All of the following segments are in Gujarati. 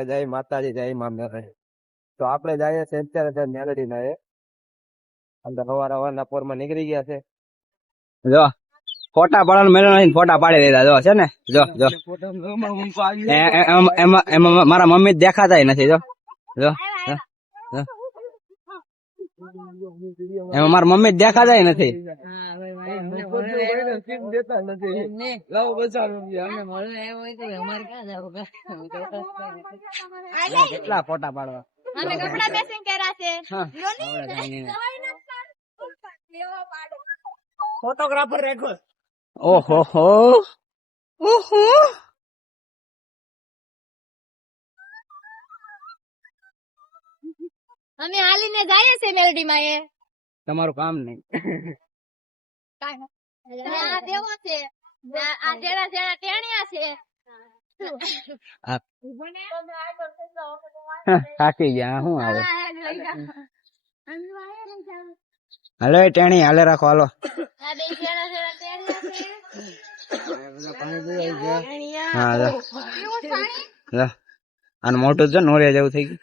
બધાને જય માતાજી જય મા તો આપણે જઈએ છીએ અત્યારે ત્યાં ના એ. અંદર સવાર સવારના પોરમાં નીકળી ગયા છે. જો ફોટા પાડવાનું મેળો નહીં ફોટા પાડી દીધા. જો છે ને? જો જો. એમ- મારા મમ્મી દેખાતા નથી. જો, જો. એમાં મારા મમ્મી દેખાતા નથી. કેટલા ફોટા પાડવા? અમે કપડા કર્યા છે. ફોટોગ્રાફર રેખો. ઓહો હો. ઓહો. અમે હાલીને જઈએ છે મેલડી માં એ. તમારું કામ નહીં. આ દેવો છે. જેડા જેડા ટેણિયા છે. થાકી ગયા શું આવે. હાલો? ટેણી હાલે રાખો હાલો. આ બે જેડા જેડા ટેણિયા છે. ટેણિયા. હા આનું મોટું જો નોરિયા જેવું થઈ ગયું.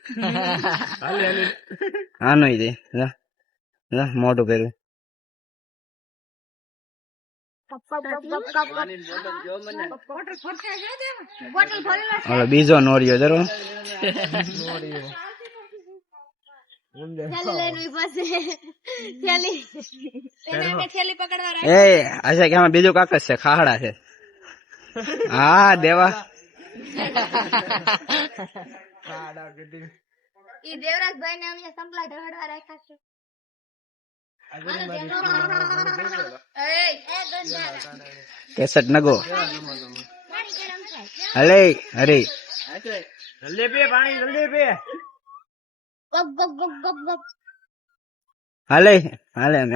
આનું દે. લો લો મોટું કર્યું બીજો નોરિયો જરો છે. બીજું કાક જ છે ખાહડા છે. હા દેવા. ઈ દેવરાજભાઈ ને અમે સંપલા ઢળવા રાખ્યા છે એ, એ ગંજા. કેસટ નગો પાણી હલે હરે જલ્દી પી પાણી જલ્દી પી ગપ ગપ ગપ ગપ ગપ. હાલે હાલે અમે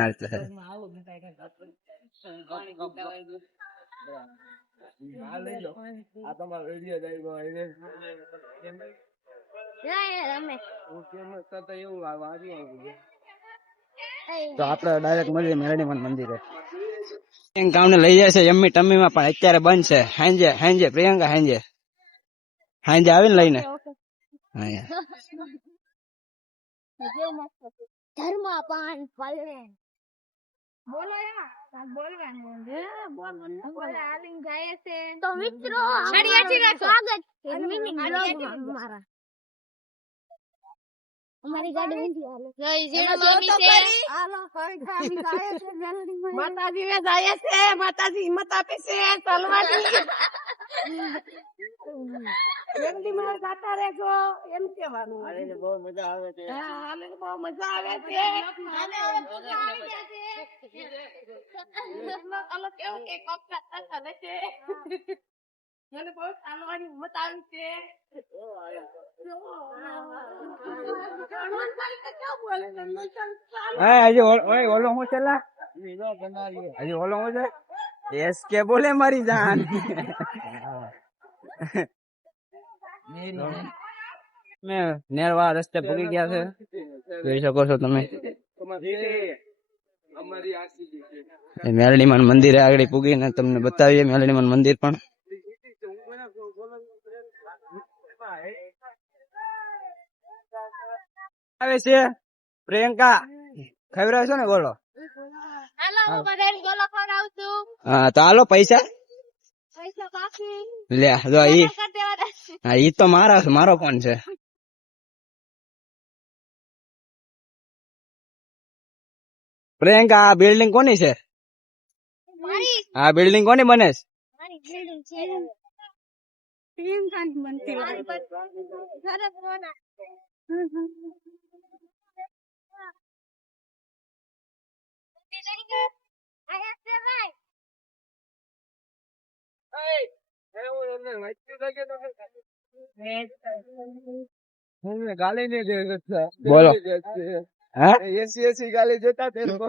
આ વાગ્યું એ, તો આપડે ડાયરેક્ટ મળીએ મેરણીવન મંદિરે. પ્રિયંકા લઈ જાય છે યમ્મી ટમ્મી માં પણ અત્યારે બંધ છે. હાંજે હાંજે પ્રિયંકા હાંજે. હાંજે આવીને લઈને. ધર્મ પાન ફલે બોલો યાર. બોલવાનું બોલે જાય છે. તો મિત્રો સ્વાગત છે મિની બ્લોગમાં અમારી. ગાડી માતાજી જાય છે. માતાજી હિંમત આપે છે ચાલવાની જલ્દી મારે જાતા રહેજો એમ કેવાનું બહુ મજા આવે છે. હા હાલે બહુ મજા આવે છે. અને અલો કેવું કે કોક કરતા ચાલે છે. મને બહુ ચાલવાની હિંમત આવી છે. હજી ઓલ- ઓલો હું છેલ્લા હજી ઓલો હું છે? એસ કે બોલે મારી જાન. મે નેરવા રસ્તે પૂગી ગયા છે. જોઈ શકો છો તમે. મેલડીમાન મંદિર આગળ પૂગીને તમને બતાવીએ મેલડીમાન મંદિર પણ. આવે છે. પ્રિયંકા ખવડાવશો ને બોલો? હાલો હું તો હાલો પૈસા? લે જો ઈ. હા ઈ તો મારા મારો ફોન છે? પ્રિયંકા આ બિલ્ડિંગ કોની છે? આ બિલ્ડિંગ કોની બને છે? ગાલી નહીં દે બોલો. હા એસી એસી ગાલી જતા તે લોકો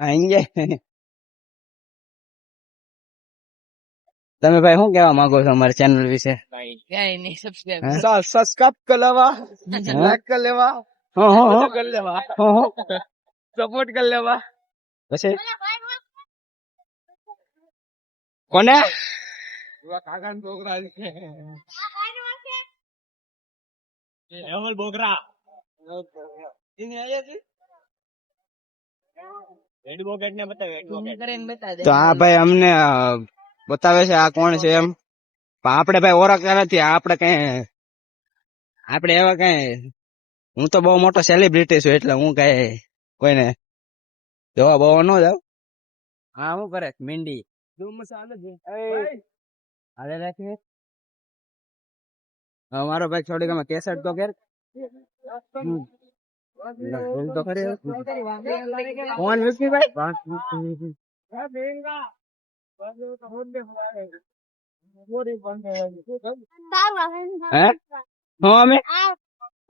આંગે તમે ભાઈ શું કેવા માંગો છો અમારી ચેનલ વિશે હા? સબસ્ક્રાઇબ કરી લેવા લાઈક કરી લેવા હો, હો, હો. કરી લેવા હો, હો. સપોર્ટ કરી લેવા પછી મને ભાઈ નો કોને? કાકા છોકરા છે. ને બતાવે તો આ ભાઈ અમને બતાવે છે આ કોણ છે એમ. પણ આપણે ભાઈ ઓળખતા નથી આપણે કઈ આપડે એવા કઈ હું તો બહુ મોટો સેલિબ્રિટી છું એટલે હું કઈ કોઈને જોવા બહુ ન જાઉં. હા શું કરે? મીંડી. હાલે રાખી મારો ભાઈ છોડી ગમે કેસેટ તો કેર હમ. તો ખરી ફોન મૂકી ભાઈ સારું હે? હું? અમે? આ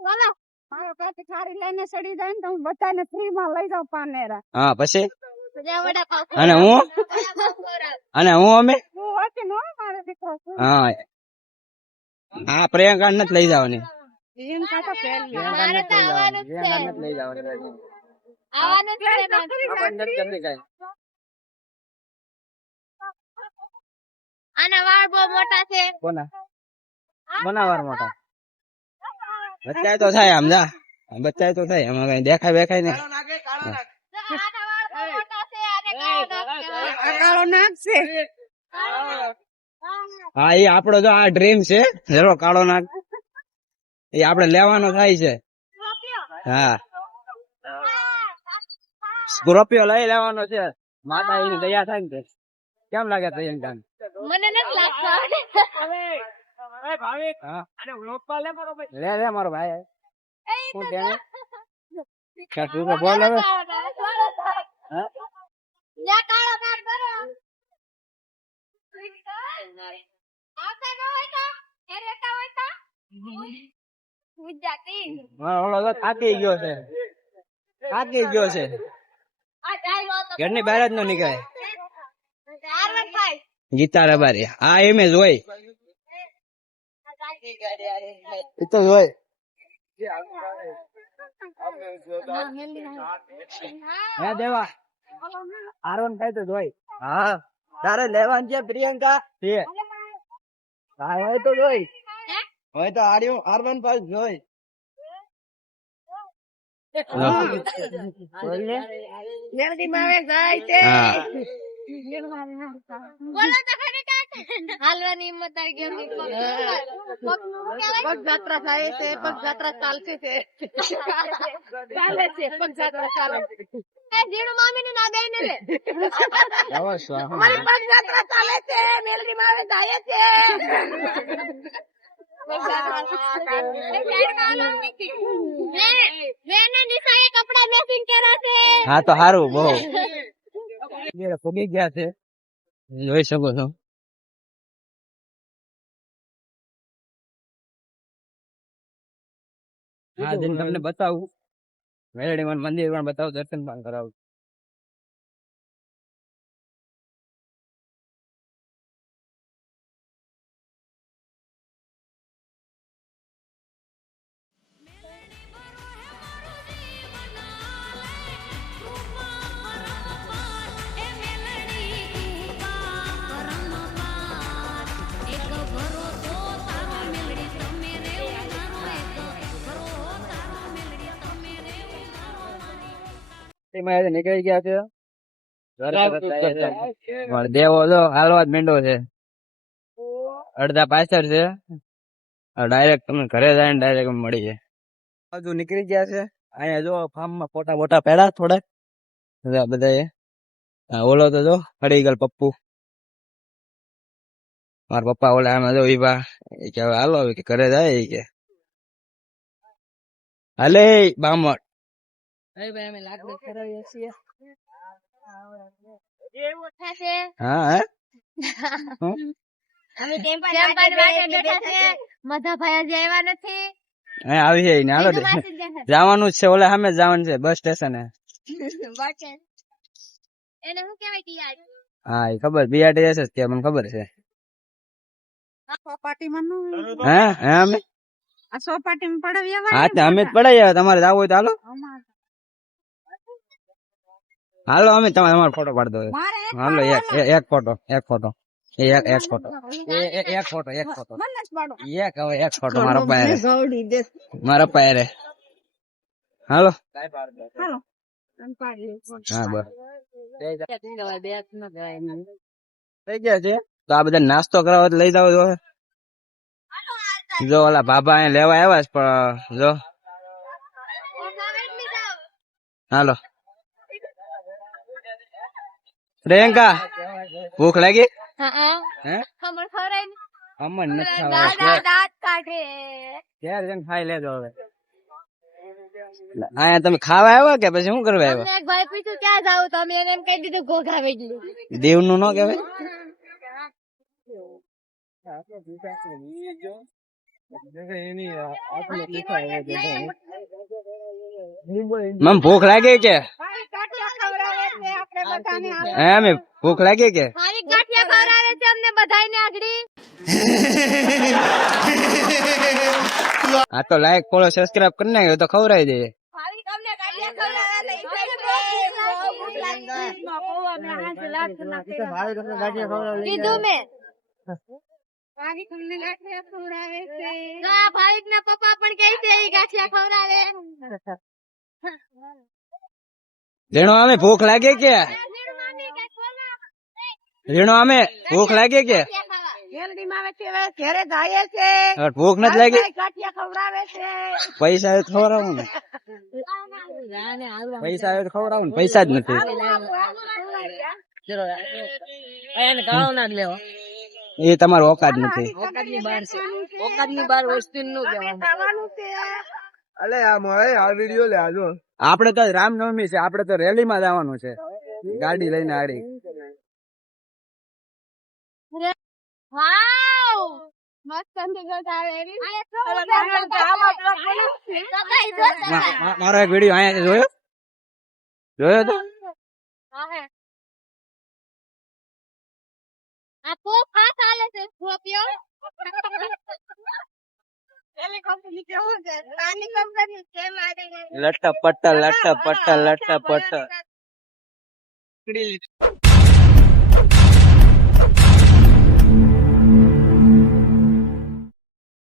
બોલો. મારો કાચ ખારી લઈને સડી જાય ને તો હું બધાને ફ્રી માં લઈ જાઉં પાનેરા. હા પછી? અને હું? અને હું અમે? હું હોતી નો મારો દીકરો છું હા. પ્રિયંકા નથી લઈ જવાની. એમ કાકા પહેલી મારે તો આવવાનું જ લઈ જવાની. આવવાનું જ છે. આના વાળ બહુ મોટા છે. કોના? બનાવવા મોટા? બચ્ચાય તો થાય આમ જા. બચ્ચાય તો થાય. એમાં કઈ દેખાય બેખાય ને જો આના વાળ બહુ મોટા છે અને કાળો નાક કહેવાય. આ કાળો નાખશે હા એ આપડો જો આ ડ્રીમ છે. હેરો કાળો નાગ. એ આપડે લેવાનો થાય છે. હા. સ્કોર્પિયો લઈ લેવાનો છે. માતા એની દયા થાય ને કેમ લાગે પ્રિયંકા મને નથી લાગતો. લે લે મારો ભાઈ. શું કે બોલ હવે. હા? કાળો નાક કરો. આવતા ન હોય તો? એ રહેતા હોય તો? ગુજરાતી. મારો ઓલો તો થાકી ગયો છે થાકી ગયો છે આ ચાલ્યો તો ઘરની બહાર જ ન નીકળે. ગીતા રબારી આ એમ જ હોય એ તો હોય હે દેવા આરવન થાય તો જોઈ. હા તારે લેવાનું છે પ્રિયંકા? છે હા હોય તો જોઈ. હોય તો આર્યો આરવન પાસ જોઈ. જાય બોલો તો ખરી હાલવાની હિંમત આવી ગઈ એમની પગ. પગનું શું કહેવાય? પગ જાત્રા થાય છે પગ જાત્રા ચાલશે છે. ચાલે છે પગયાત્રા ચાલે છે. જીણું ના લે. ચાલે છે મેલડી માં જાય છે. હા તો સારું બહુ ફૂગી ગયા છે જોઈ શકો છો હા તમને બતાવું મેલડી માં મંદિર પણ બતાવું દર્શન પણ કરાવું. એમાં નીકળી ગયા છે. પણ દેવો જો હાલવા જ મીંડો છે. અડધા પાછળ છે. ડાયરેક્ટ તમે ઘરે જાય ડાયરેક્ટ મળી જાય. હજુ નીકળી ગયા છે. અહીંયા જો ફાર્મમાં ફોટા બોટા પેડા થોડાક. બધા ઓલો તો જો ફરી ગયેલ પપ્પુ. મારા પપ્પા ઓલા આમાં જો ઈભા. એ કે હવે હાલો કે ઘરે જાય એ કે. હાલે બામણ થશે. હા હે કેમ્પર માટે બેઠા છે. મધાભાઈ હજી આવ્યા નથી. હે આવી જાય ને હાલો બીજું માસી જ બેઠા જવાનું જ છે ઓલા સામે જ જવાનું છે બસ સ્ટેશને છે. એને શું કહેવાય ટીઆર? હા એ ખબર બીઆરટીએસ જ કે મને ખબર છે સોપાટીમાં નું હે હે અમે આ સોપાટીમાં પડાવ્યા હા તે અમે જ પડાઈ આવે તમારે જવું હોય તો હાલો। હાલો અમે તમારે અમારો ફોટો પાડી દો. હાલો એક એક- ફોટો એક ફોટો એક એક ફોટો એક ફોટો એક ફોટો એક હવે એક ફોટો મારા દે. મારા પાસે હાલો. હાલો. હા બસ થઈ ગયા છે? તો આ બધા નાસ્તો કરાવો તો લઈ જાવ જો. જો ઓલા બાબા અહીંયા લેવા આવ્યા છે પણ જો. હાલો. પ્રિયંકા ભૂખ લાગી હે ખબર ખવડાય ને. અમન નથી દાદા ખાવા દાંત કાઢે ક્યારે જઈને ખાઈ લેજો હવે અહીંયા તમે ખાવા આવ્યા કે પછી શું કરવા આવ્યા અમને એક ભાઈ પૂછ્યું ક્યાં જાવ તો અમે એને એમ કહી દીધું ઘોઘા વેચલું દેવનું ન કહેવાય મને ભૂખ લાગી કે ભાઈ કાટિયા ખવડાવે છે આપણે બધાને આપે. હે અમે ભૂખ લાગી કે મારી ગાંઠિયા ખવડાવે છે અમને બધાયને આગળી આ તો લાઈક ફોલો સબસ્ક્રાઇબ કરી નાખ્યો તો ખવડાવી દઈએ મારી અમને ગાંઠિયા ખવડાવે છે કીધું મેં મારી તમને ગાંઠિયા ખવડાવે છે તો આ ભાવિક ના પપ્પા પણ કહે છે એ ગાંઠિયા ખવડાવે રીણો અમે ભૂખ લાગે કે? રેણો અમે ભૂખ લાગે કે? જલ્દીમાં આવે છે હવે ઘરે જાય છે હવે ભૂખ નથી લાગી? પૈસા ખવડાવું ને. પૈસા ખવડાવું ને. પૈસા જ નથી. એ તમારો ઓકાદ નથી. ખાવાનું નું અલે આમ હવે આ વીડિયો લે આજો આપડે તો રામનવમી છે આપડે તો રેલી માં જવાનું છે. ગાડી લઈને આડી મારો એક વીડિયો અહીંયા જોયો? જોયો તો? આપો ખાસ આલે છે લટ્ટા પટ્ટા લટ્ટા પટ્ટા લટ્ટા પટ્ટા